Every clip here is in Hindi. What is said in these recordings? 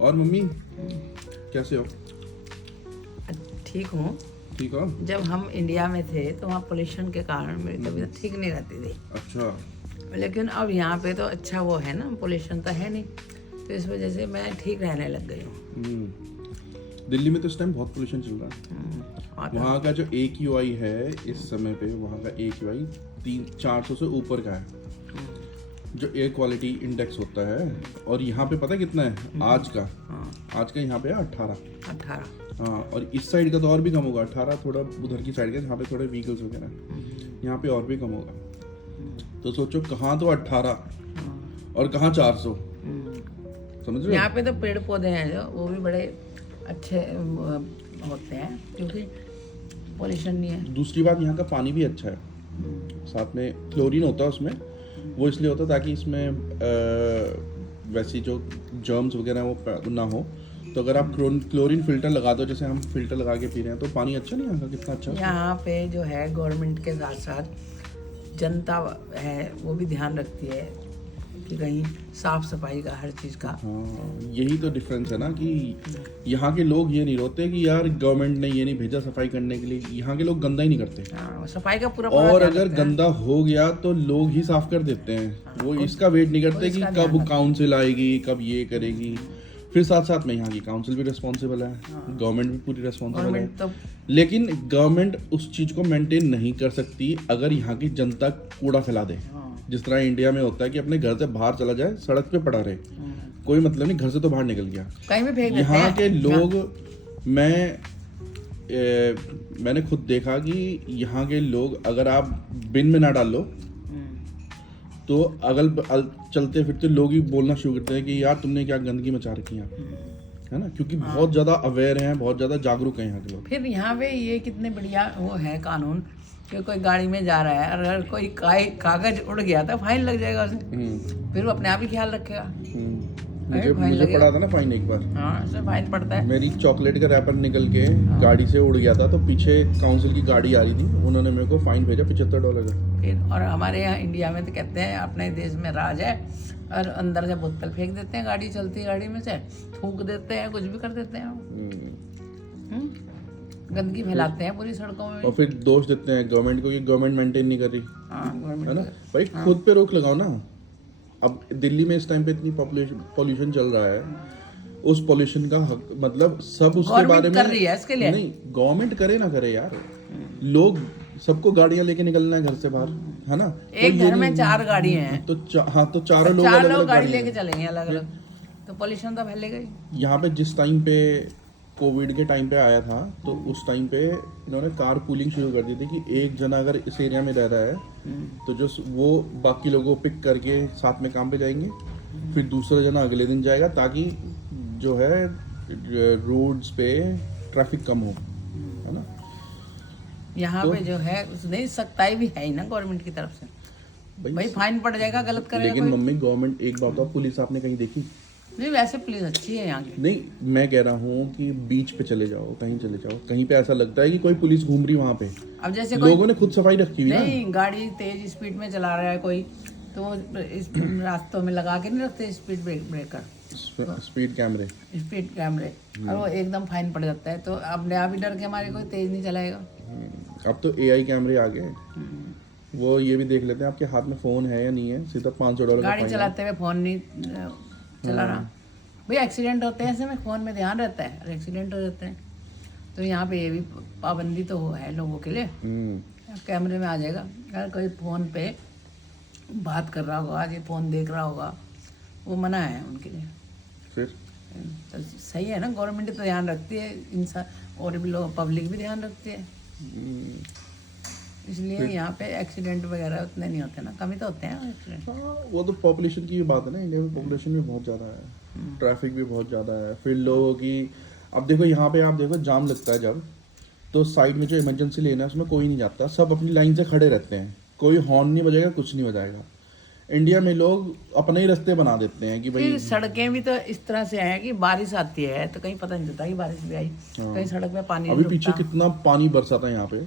और मम्मी कैसे हो? ठीक हूँ। ठीक हो? जब हम इंडिया में थे तो वहाँ पोल्यूशन के कारण मेरी तबीयत ठीक नहीं रहती थी, अच्छा। लेकिन अब यहाँ पे तो अच्छा वो है ना, पोल्यूशन तो है नहीं, तो इस वजह से मैं ठीक रहने लग गई हूँ। दिल्ली में तो इस टाइम बहुत पोल्यूशन चल रहा है। और तो वहाँ का जो AQI है इस समय पे, वहाँ का AQI 400 से ऊपर का है, जो एयर क्वालिटी इंडेक्स होता है। और यहाँ पे पता है कितना है आज का? आज का यहाँ पे है 18। हाँ, और इस साइड का तो और भी कम होगा, 18 थोड़ा उधर की साइड का, यहाँ पे थोड़े व्हीकल्स वगैरह हैं, यहाँ पे और भी कम होगा। तो सोचो कहाँ तो 18 और कहाँ 400, समझ रहे हो? यहाँ पे तो पेड़ पौधे हैं जो वो भी बड़े अच्छे होते हैं क्योंकि पोल्यूशन नहीं है। दूसरी बात, यहाँ का पानी भी अच्छा है, साथ में क्लोरीन होता है उसमें, वो इसलिए होता है ताकि इसमें वैसी जो जर्म्स वगैरह वो ना हो। तो अगर आप क्लोरीन फिल्टर लगा दो, जैसे हम फिल्टर लगा के पी रहे हैं, तो पानी अच्छा नहीं आता? कितना अच्छा। यहाँ पे जो है गवर्नमेंट के साथ साथ जनता है वो भी ध्यान रखती है कि कहीं साफ सफाई का हर चीज़ का। हाँ, यही तो डिफरेंस है ना कि यहाँ के लोग ये नहीं रोते कि यार गवर्नमेंट ने ये नहीं भेजा सफाई करने के लिए। यहाँ के लोग गंदा ही नहीं करते। हाँ, सफाई का पूरा और अगर गंदा हो गया तो लोग ही साफ कर देते हैं। वो इसका वेट नहीं करते कि कब काउंसिल आएगी, कब ये करेगी। फिर साथ साथ में यहाँ की काउंसिल भी रिस्पॉन्सिबल है, गवर्नमेंट भी पूरी रिस्पॉन्सिबल है, तो लेकिन गवर्नमेंट उस चीज को मेंटेन नहीं कर सकती अगर यहाँ की जनता कूड़ा फैला दे। जिस तरह इंडिया में होता है कि अपने घर से बाहर चला जाए, सड़क पे पड़ा रहे, कोई मतलब नहीं, घर से तो बाहर निकल गया, कहीं भी फेंक देते यहाँ हैं। के लोग मैंने खुद देखा कि यहाँ के लोग अगर आप बिन में ना डाल लो तो चलते फिरते लोग ही बोलना शुरू करते हैं कि यार तुमने क्या गंदगी मचा रखी है, है ना? क्योंकि बहुत ज्यादा अवेयर हैं, बहुत ज्यादा जागरूक हैं यहाँ के लोग। फिर यहाँ पे ये कितने बढ़िया वो है कानून कि कोई गाड़ी में जा रहा है, अगर कोई कागज उड़ गया तो फाइन लग जाएगा उसे, फिर वो अपने आप ही ख्याल रखेगा। मुझे पड़ा था ना फाइन एक बार। हाँ, उससे फाइन पड़ता है। मेरी चॉकलेट का रैपर निकल के गाड़ी से उड़ गया था, तो पीछे काउंसिल की गाड़ी आ रही थी, उन्होंने मेरे को फाइन भेजा $75 का। फिर और हमारे यहाँ इंडिया में तो कहते हैं अपने देश में राज है, और अंदर से बोतल फेंक देते हैं गाड़ी, चलती गाड़ी में से थूक देते हैं, कुछ भी कर देते हैं। गंदगी फैलाते हैं पूरी सड़कों में। और फिर दोष देते हैं गवर्नमेंट को कि गवर्नमेंट मेंटेन नहीं कर रही, है ना? भाई खुद पे रोक लगाओ ना। अब दिल्ली में इस टाइम पे इतनी पॉल्यूशन चल रहा है, उस पॉल्यूशन का हक मतलब सब उसके बारे में कर रही है, इसके लिए नहीं, गवर्नमेंट करे ना करे यार, लोग सबको गाड़ियां लेके निकलना है घर से बाहर, है ना? एक घर में 4 गाड़ी हैं तो हाँ, तो चारों लोग गाड़ी लेके चलेंगे अलग अलग, तो पॉल्यूशन तो फैलेगा ही। यहाँ पे जिस टाइम पे कोविड के टाइम पे आया था, तो उस टाइम पे इन्होंने कार पूलिंग शुरू कर दी थी कि एक जना अगर इस एरिया में रह रहा है तो जो वो बाकी लोगों को पिक करके साथ में काम पे जाएंगे, फिर दूसरा जना अगले दिन जाएगा, ताकि जो है रोड्स पे ट्रैफिक कम हो, है ना? यहाँ पे जो है नहीं, सख्ताई भी है ही ना गवर्नमेंट की तरफ से। भाई फाइन पड़ जाएगा गलत करेगा। लेकिन मम्मी गवर्नमेंट, एक बात, पुलिस आपने कहीं देखी? नहीं, वैसे पुलिस अच्छी है यहाँ की। नहीं, मैं कह रहा हूँ कि बीच पे चले जाओ, कहीं चले जाओ, कहीं पे ऐसा लगता है कि कोई पुलिस घूम रही वहाँ पे। अब जैसे लोगों ने खुद सफाई रखी हुई नहीं, गाड़ी तेज स्पीड में चला रहा है कोई, तो इस रास्तों में लगा के नहीं रखते स्पीड ब्रेकर, स्पीड कैमरे, और वो एकदम फाइन पड़ जाता है, तो अपने आप ही डर के हमारे कोई तेज नहीं चलाएगा। अब तो AI कैमरे आ गए, वो ये भी देख लेते हैं आपके हाथ में फोन है या नहीं है, सीधा $500 गाड़ी चलाते हुए फोन नहीं चला रहा। भाई एक्सीडेंट होते हैं, ऐसे में फोन में ध्यान रहता है और एक्सीडेंट हो जाते हैं, तो यहाँ पे ये भी पाबंदी तो है लोगों के लिए, कैमरे में आ जाएगा। अगर कोई फोन पे बात कर रहा होगा, ये फोन देख रहा होगा, वो मना है उनके लिए। फिर तो सही है ना, गवर्नमेंट तो ध्यान रखती है, इंसान और भी लोग, पब्लिक भी ध्यान रखती है, इसलिए यहाँ पे एक्सीडेंट वगैरह उतने नहीं होते ना, कम ही तो होते हैं एक्सीडेंट। हाँ, वो तो पॉपुलेशन की भी बात है ना, इंडिया में पॉपुलेशन भी बहुत ज़्यादा है, ट्रैफिक भी बहुत ज़्यादा है, फिर लोगों की, अब देखो यहाँ पे आप देखो जाम लगता है जब, तो साइड में जो इमरजेंसी लेना है उसमें कोई नहीं जाता, सब अपनी लाइन से खड़े रहते हैं, कोई हॉर्न नहीं बजाएगा, कुछ नहीं बजाएगा। इंडिया में लोग अपने ही रास्ते बना देते हैं कि भाई, सड़कें भी तो इस तरह से हैं कि बारिश आती है तो कहीं पता नहीं चलता कि बारिश भी आई, कहीं सड़क में पानी अभी पीछे कितना पानी बरसा था यहाँ पे,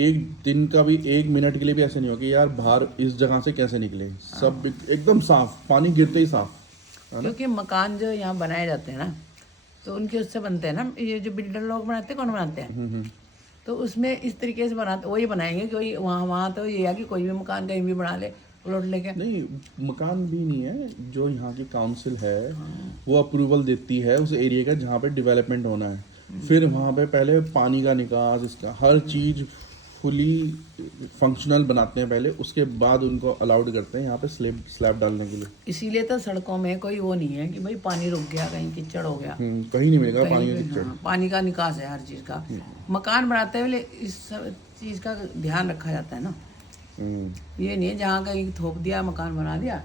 एक दिन का भी 1 मिनट के लिए भी ऐसे नहीं हो कि यार बाहर इस जगह से कैसे निकले, सब एकदम साफ, पानी गिरते ही साफ। क्योंकि मकान जो यहाँ बनाए जाते हैं ना, तो उनके उससे बनते हैं ना, ये जो बिल्डर लोग बनाते हैं, कौन बनाते हैं, तो उसमें इस तरीके से बनाते, वही बनाएंगे कि वही वहाँ वहाँ तो ये है कि कोई भी मकान कहीं भी बना ले प्लॉट लेके। नहीं, मकान भी नहीं है, जो यहाँ की काउंसिल है वो अप्रूवल देती है उस एरिया का जहाँ पे डेवलपमेंट होना है। फिर वहाँ पे पहले पानी का निकास, इसका हर चीज़ फुली फंक्शनल बनाते हैं पहले, उसके बाद उनको अलाउड करते हैं यहाँ पे स्लैब डालने के लिए। इसीलिए तो सड़कों में कोई वो नहीं है कि भाई पानी रुक गया, कहीं कीचड़ हो गया, कहीं नहीं मिलेगा कहीं पानी भी, का कीचड़। हाँ, पानी का निकास है हर चीज़ का। मकान बनाते हुए इस सब चीज़ का ध्यान रखा जाता है ना। ये नहीं है जहाँ कहीं थोप दिया, मकान बना दिया,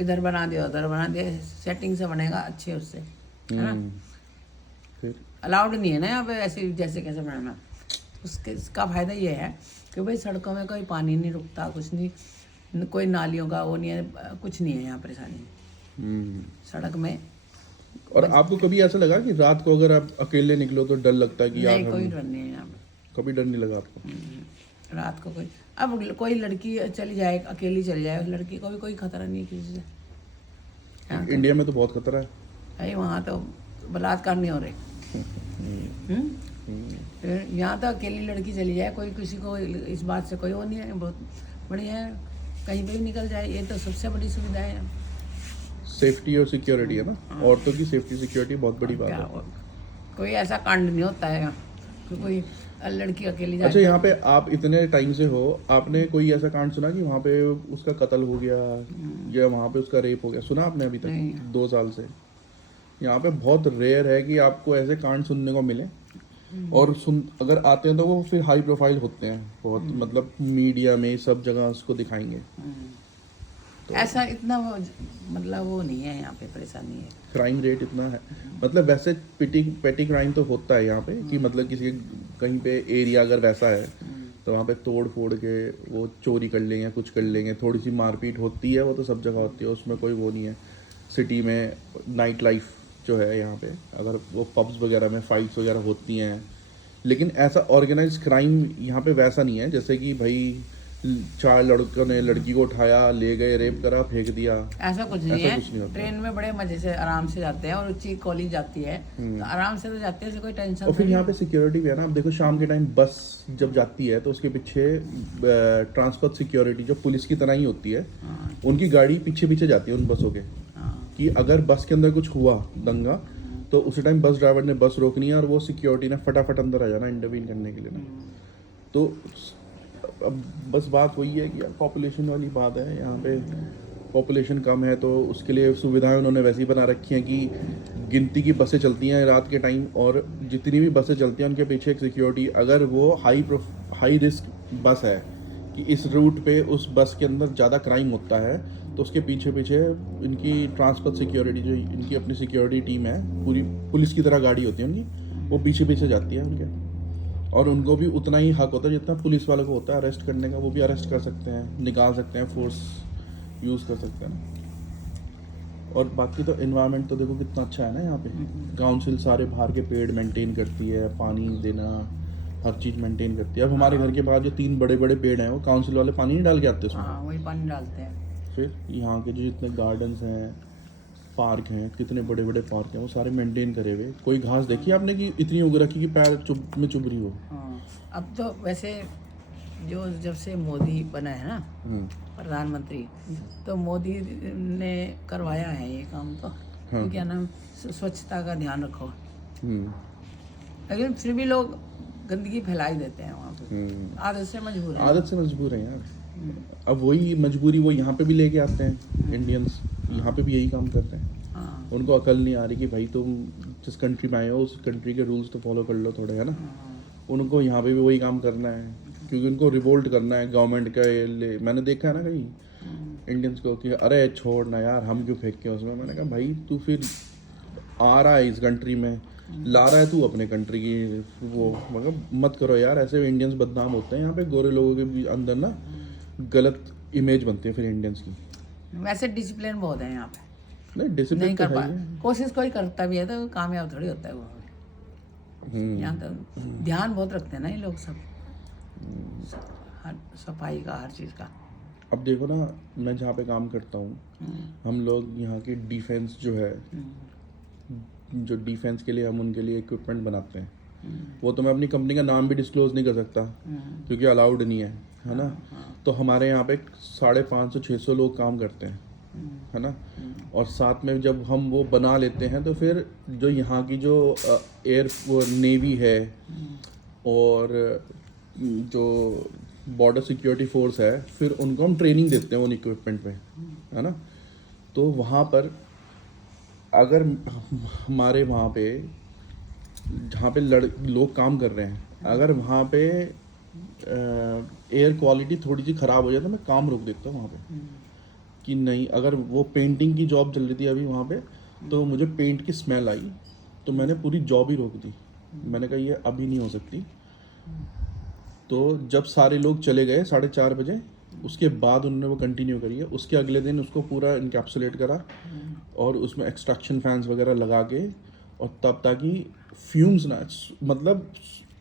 इधर बना दिया उधर बना दिया, सेटिंग से बनेगा अच्छे उससे, है ना। फिर अलाउड नहीं है ना यहाँ पे ऐसे जैसे कैसे बनाना। उसके इसका फायदा ये है कि भाई सड़कों में कोई पानी नहीं रुकता, कुछ नहीं, कोई नालियों का वो नहीं है, कुछ नहीं है यहाँ परेशानी सड़क में। और आपको कभी ऐसा लगा कि रात को अगर आप अकेले निकलो तो डर लगता है कि यार नहीं, कोई डर नहीं है यहाँ पे, कभी डर नहीं लगा आपको? रात को कोई, अब कोई लड़की चली जाए, अकेली चली जाए, उस लड़की को भी कोई खतरा नहीं है किसी से। यहाँ इंडिया में तो बहुत खतरा है। भाई वहाँ तो बलात्कार नहीं हो रहे। फिर यहाँ तो अकेली लड़की चली जाए, कोई किसी को इस बात से कोई वो नहीं है, बहुत बढ़िया है, कहीं पे भी निकल जाए, ये तो सबसे बड़ी सुविधा है। सेफ्टी और सिक्योरिटी है ना, औरतों की सेफ्टी सिक्योरिटी बहुत बड़ी बात है। कोई ऐसा कांड नहीं होता है कि कोई लड़की अकेली जाए। अच्छा, यहाँ पे आप इतने टाइम से हो, आपने कोई ऐसा कांड सुना कि वहाँ पे उसका कत्ल हो गया या वहाँ पे उसका रेप हो गया? सुना आपने अभी तक 2 साल से? यहाँ पे बहुत रेयर है कि आपको ऐसे कांड सुनने को मिले, और अगर आते हैं तो वो फिर हाई प्रोफाइल होते हैं बहुत, मतलब मीडिया में सब जगह उसको दिखाएंगे। तो ऐसा इतना वो मतलब वो नहीं है यहाँ पे, परेशानी है। क्राइम रेट इतना है, मतलब वैसे पेटी क्राइम तो होता है यहाँ पे कि मतलब किसी कहीं पे एरिया अगर वैसा है तो वहाँ पे तोड़ फोड़ के वो चोरी कर लेंगे, कुछ कर लेंगे, थोड़ी सी मारपीट होती है, वो तो सब जगह होती है, उसमें कोई वो नहीं है। सिटी में नाइट लाइफ जो है यहाँ पे, अगर वो पब्स वगैरह में फाइट्स वगैरह होती हैं, लेकिन ऐसा ऑर्गेनाइज क्राइम यहाँ पे वैसा नहीं है जैसे कि भाई 4 लड़कों ने लड़की को उठाया, ले गए, रेप करा, फेंक दिया। ऐसा कुछ नहीं है। होता। ट्रेन में बड़े मजे से आराम से जाते हैं, और ऊंची कॉलेज जाती है तो आराम से तो जाते हैं, कोई टेंशन। और फिर यहाँ पे सिक्योरिटी भी है ना। अब देखो शाम के टाइम बस जब जाती है तो उसके पीछे ट्रांसपोर्ट सिक्योरिटी जो पुलिस की तरह ही होती है, उनकी गाड़ी पीछे पीछे जाती है उन बसों के, कि अगर बस के अंदर कुछ हुआ दंगा तो उसी टाइम बस ड्राइवर ने बस रोकनी है और वो सिक्योरिटी ने फटाफट अंदर आ जाना इंटरवीन करने के लिए ना। तो अब बस बात वही है कि यार पॉपुलेशन वाली बात है, यहाँ पे पॉपुलेशन कम है तो उसके लिए सुविधाएं उन्होंने वैसी बना रखी हैं कि गिनती की बसें चलती हैं रात के टाइम, और जितनी भी बसें चलती हैं उनके पीछे एक सिक्योरिटी, अगर वो हाई रिस्क बस है कि इस रूट पे उस बस के अंदर ज़्यादा क्राइम होता है तो उसके पीछे पीछे इनकी ट्रांसपोर्ट सिक्योरिटी, जो इनकी अपनी सिक्योरिटी टीम है, पूरी पुलिस की तरह गाड़ी होती है उनकी, वो पीछे पीछे जाती है उनके, और उनको भी उतना ही हक होता है जितना पुलिस वालों को होता है अरेस्ट करने का। वो भी अरेस्ट कर सकते हैं, निकाल सकते हैं, फोर्स यूज़ कर सकते हैं ना। और बाकी तो एनवायरनमेंट तो देखो कितना अच्छा है ना यहाँ पे। काउंसिल सारे बाहर के पेड़ मेंटेन करती है, पानी देना, हर चीज़ मेंटेन करती है। अब हमारे घर के बाहर जो 3 बड़े बड़े पेड़ हैं वो काउंसिल वाले पानी नहीं डाल के आते उसमें। हाँ, वही पानी डालते हैं। फिर यहाँ के जो जितने गार्डन्स हैं, पार्क हैं, कितने बड़े बड़े पार्क हैं, वो सारे मेंटेन करे हुए। कोई घास देखी आपने कि इतनी उग रखी कि पैर चुभ रही हो? हाँ, अब तो वैसे जो जब से मोदी बना है ना प्रधानमंत्री, तो मोदी ने करवाया है ये काम तो, कि क्या नाम, स्वच्छता का ध्यान रखो, लेकिन फिर भी लोग गंदगी फैला ही देते हैं वहाँ पे। आदत से मजबूर है यार। अब वही मजबूरी वो यहाँ पे भी लेके आते हैं। इंडियंस यहाँ पे भी यही काम करते हैं। उनको अकल नहीं आ रही कि भाई तुम जिस कंट्री में आए हो उस कंट्री के रूल्स तो फॉलो कर लो थोड़े, है ना। उनको यहाँ पे भी वही काम करना है, क्योंकि उनको रिवोल्ट करना है गवर्नमेंट के लिए। मैंने देखा है ना कहीं इंडियंस को कि अरे छोड़ ना यार, हम क्यों फेंक के उसमें। मैंने कहा भाई तू फिर आ रहा है इस कंट्री में, ला रहा है तू अपने कंट्री की वो, मतलब मत करो यार। ऐसे इंडियंस बदनाम होते हैं यहाँ पे, गोरे लोगों के भी अंदर ना गलत इमेज बनती है फिर इंडियंस की। वैसे डिसिप्लिन बहुत है यहाँ पे। नहीं, डिसिप्लिन नहीं तो कर है पा, ही। कोशिश कोई करता भी है तो कामयाब थोड़ी होता है वो। यहाँ तो ध्यान बहुत रखते हैं ना ये लोग सब, हर सफाई का, हर चीज़ का। अब देखो ना, मैं जहाँ पे काम करता हूँ, हम लोग यहाँ की डिफेंस जो है, जो डिफेंस के लिए हम उनके लिए इक्विपमेंट बनाते हैं, वो तो मैं अपनी कंपनी का नाम भी डिस्क्लोज नहीं कर सकता क्योंकि अलाउड नहीं है ना। तो हमारे यहाँ पे 550-600 लोग काम करते हैं, है ना। और साथ में जब हम वो बना लेते हैं तो फिर जो यहाँ की जो एयर नेवी है और जो बॉर्डर सिक्योरिटी फोर्स है, फिर उनको हम ट्रेनिंग देते हैं उन इक्विपमेंट पे, है ना। तो वहाँ पर अगर हमारे वहाँ पे जहाँ पे लोग काम कर रहे हैं, अगर वहाँ पे एयर क्वालिटी थोड़ी सी ख़राब हो जाए तो मैं काम रोक देता हूँ वहाँ पे कि नहीं। अगर वो पेंटिंग की जॉब चल रही थी अभी वहाँ पे, तो मुझे पेंट की स्मेल आई तो मैंने पूरी जॉब ही रोक दी। मैंने कहा ये अभी नहीं हो सकती। तो जब सारे लोग चले गए 4:30 बजे, उसके बाद उन्होंने वो कंटिन्यू करी है। उसके अगले दिन उसको पूरा इनकैप्सुलेट करा और उसमें एक्सट्रैक्शन फैंस वगैरह लगा के, और तब ताकि फ्यूम्स ना, मतलब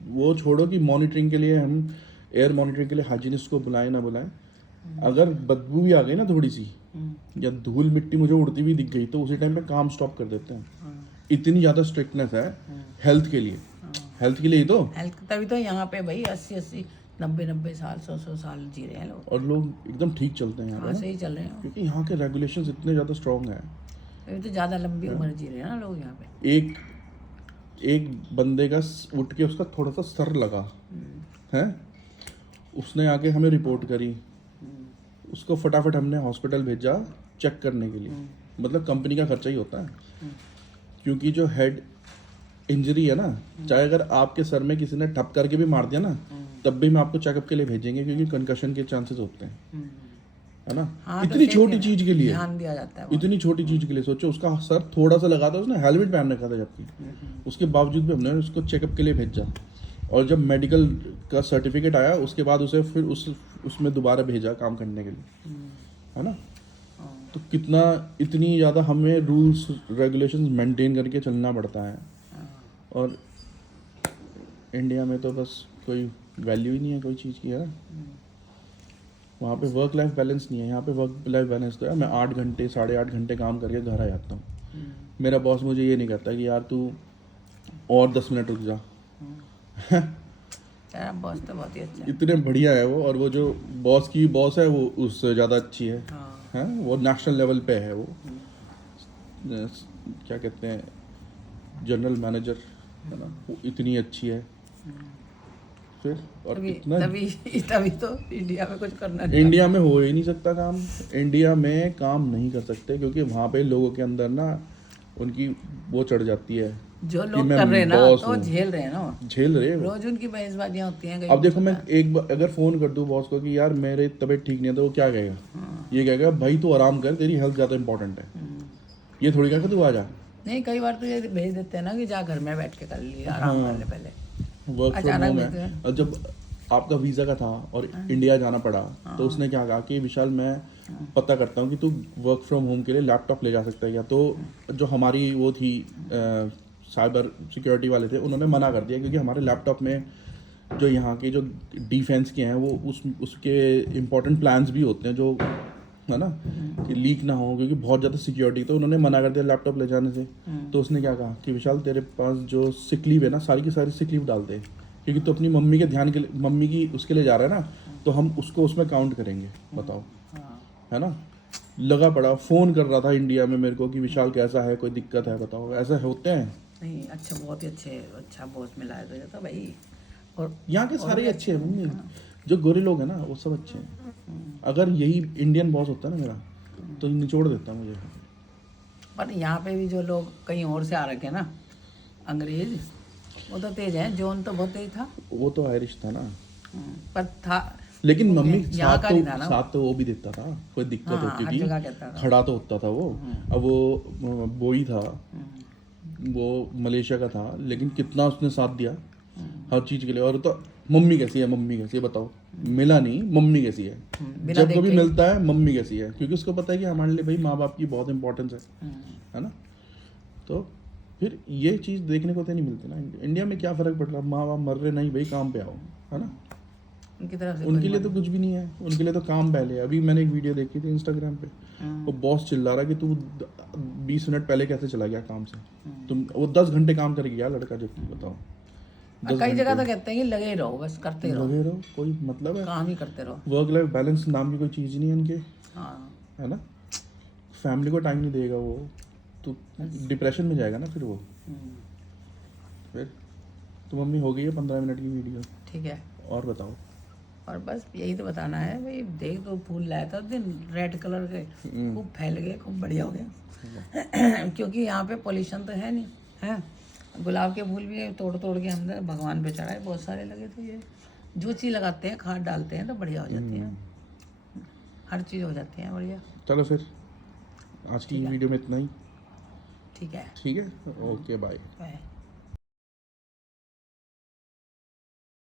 वो छोड़ो कि मॉनिटरिंग के लिए हम एयर मॉनिटरिंग के लिए हाइजीनिस्ट को बुलाएं ना बुलाएं, अगर बदबू भी आ गई ना थोड़ी सी या धूल मिट्टी मुझे उड़ती हुई दिख गई तो उसी टाइम पे काम स्टॉप कर देते हैं। इतनी ज़्यादा स्ट्रिक्टनेस है हेल्थ के लिए। हेल्थ के लिए ही तो हेल्थ, तभी तो यहाँ पे भाई 80-80, 90-90 साल, 100-100 साल जी रहे हैं लोग। और लोग एकदम ठीक चलते हैं यहाँ हाँ, पे, सही चल रहे हैं। क्योंकि यहाँ के रेगुलेशंस इतने ज़्यादा स्ट्रॉन्ग हैं। तभी तो ज़्यादा लंबी उम्र जी रहे हैं ना लोग यहाँ पे। एक बंदे का उठ के उसका थोड़ा सा सर लगा है, उसने आके हमें रिपोर्ट करी, उसको फटाफट हमने हॉस्पिटल भेजा चेक करने के लिए। मतलब कंपनी का खर्चा ही होता है, क्योंकि जो हेड इंजरी है ना, चाहे अगर आपके सर में किसी ने ठप करके भी मार दिया ना, तब भी हम आपको चेकअप के लिए भेजेंगे, क्योंकि कंकशन के चांसेस होते हैं, है ना। हाँ, तो इतनी सेफ छोटी है, चीज के लिए ध्यान दिया जाता है। इतनी छोटी चीज के लिए सोचो, उसका सर थोड़ा सा लगा था, उसने हेलमेट पहन रखा था जबकि, उसके बावजूद भी हमने उसको चेकअप के लिए भेजा। और जब मेडिकल का सर्टिफिकेट आया उसके बाद उसे फिर उसमें दोबारा भेजा काम करने के लिए, है ना। तो कितना, इतनी ज़्यादा हमें रूल्स रेगुलेशंस मेंटेन करके चलना पड़ता है। और इंडिया में तो बस कोई वैल्यू ही नहीं है कोई चीज़ की, है ना। वहाँ पे वर्क लाइफ बैलेंस नहीं है, यहाँ पे वर्क लाइफ बैलेंस तो है। मैं 8 घंटे 8.5 घंटे काम करके घर आ जाता हूँ। मेरा बॉस मुझे ये नहीं कहता कि यार तू और 10 मिनट रुक जा। तेरा बॉस तो बहुत ही अच्छा है। इतने बढ़िया है वो। और वो जो बॉस की बॉस है वो उससे ज़्यादा अच्छी है, हैं। वो नेशनल लेवल पे है, वो क्या कहते हैं, जनरल मैनेजर, है ना। वो इतनी अच्छी है फिर। और इतना तभी तो इंडिया में कुछ करना नहीं। इंडिया में हो ही नहीं सकता काम। इंडिया में काम नहीं कर सकते क्योंकि वहाँ पे लोगों के अंदर ना उनकी वो चढ़ जाती है जो कि लोग मैं कर रहे हैं ना बॉस तो हूँ। झेल रहे हैं ना, झेल रहे हैं वो। रोज उनकी बहसबाजियां होती हैं। अब देखो, मैं एक बार अगर फ़ोन कर दूँ बॉस को कि यार मेरी तबीयत ठीक नहीं है, तो वो क्या कहेगा? ये कहेगा भाई तू आराम कर, तेरी हेल्थ ज़्यादा इंपॉर्टेंट है। ये थोड़ी कहेगा तू आ जा। नहीं, कई बार तो ये भेज देते हैं ना कि जा घर में बैठ के कर लिया, आराम कर ले पहले। वर्क फ्रॉम अचानक होम मिलते है। हैं। और जब आपका वीज़ा का था और इंडिया जाना पड़ा, तो उसने क्या कहा कि विशाल मैं पता करता हूँ कि तू वर्क फ्रॉम होम के लिए लैपटॉप ले जा सकता है क्या। तो जो हमारी वो थी साइबर सिक्योरिटी वाले थे, उन्होंने मना कर दिया क्योंकि हमारे लैपटॉप में जो यहाँ के जो डिफेंस के हैं वो उसके इम्पोर्टेंट प्लान्स भी होते हैं, जो है ना, कि लीक ना हो, क्योंकि बहुत ज़्यादा सिक्योरिटी। तो उन्होंने मना कर दिया लैपटॉप ले जाने से। तो उसने क्या कहा कि विशाल तेरे पास जो सिक लीव है ना, सारी की सारी सिक लीव डाल दे, क्योंकि तो अपनी मम्मी के ध्यान के लिए, मम्मी की उसके लिए जा रहा है ना, तो हम उसको उसमें काउंट करेंगे। बताओ, है ना। लगा पड़ा फ़ोन कर रहा था इंडिया में मेरे को कि विशाल कैसा है, कोई दिक्कत है बताओ। ऐसे होते हैं। नहीं, अच्छा, बहुत ही अच्छा बॉस मिला है तो भाई। और यहाँ के सारे अच्छे हैं मम्मी, जो गोरे लोग हैं ना वो सब अच्छे हैं। अगर यही इंडियन बॉस होता ना मेरा, तो निचोड़ देता मुझे। पर यहाँ पे भी जो लोग कहीं और से आ रखे हैं ना, अंग्रेज, वो तो तेज है। जॉन तो बहुत तेज था। वो तो आयरिश था ना, पर था, लेकिन मम्मी यहाँ का नहीं था ना। साथ तो वो भी देता था, कोई दिक्कत हो हर क्योंकि जगह कहता था। खड़ा तो होता था वो। अब वो बोई था, वो मलेशिया का था, लेकिन कितना उसने साथ दिया हर चीज़ के लिए। और तो मम्मी कैसी है, मम्मी कैसी है बताओ, मिला नहीं, मम्मी कैसी है। जब कभी मिलता है मम्मी कैसी है, क्योंकि उसको पता है कि हमारे लिए भाई माँ बाप की बहुत इंपॉर्टेंस है ना। तो फिर ये चीज़ देखने को तो नहीं मिलती ना। इंडिया में क्या फ़र्क पड़ रहा, माँ बाप मर रहे, नहीं भाई काम पे आओ, है ना। उनकी तरफ से उनके लिए तो कुछ भी नहीं है, उनके लिए तो काम पहले है। अभी मैंने एक वीडियो देखी थी इंस्टाग्राम पे, वो बॉस चिल्ला रहा कि तू 20 मिनट पहले कैसे चला गया काम से, तुम वो 10 घंटे काम कर गया लड़का, जो बताओ। और कई जगह तो कहते हैं कि लगे ही रहो, बस करते रहो, लगे रहो, कोई मतलब है? काम ही करते रहो। वर्क लाइफ बैलेंस नाम की कोई चीज़ ही नहीं है इनके, हाँ, है ना? फैमिली को टाइम नहीं देगा वो, तो डिप्रेशन में जाएगा ना फिर वो। फिर तो मम्मी हो गई है 15 मिनट की वीडियो, ठीक है। और बताओ। और बस यही तो बताना है भाई, देख तो फूल लाया था उस दिन रेड कलर के, खूब फैल गए, खूब बढ़िया हो गया। क्योंकि यहाँ पे पोल्यूशन तो है नहीं है। गुलाब के फूल भी तोड़ तोड़ के हमने भगवान पे चढ़ाए, बहुत सारे लगे थे। ये जो चीज़ लगाते हैं, खाद डालते हैं तो बढ़िया हो जाती है, हर चीज़ हो जाती है बढ़िया। चलो फिर आज की वीडियो में इतना ही, ठीक है। ठीक है, ओके बाय। बाय।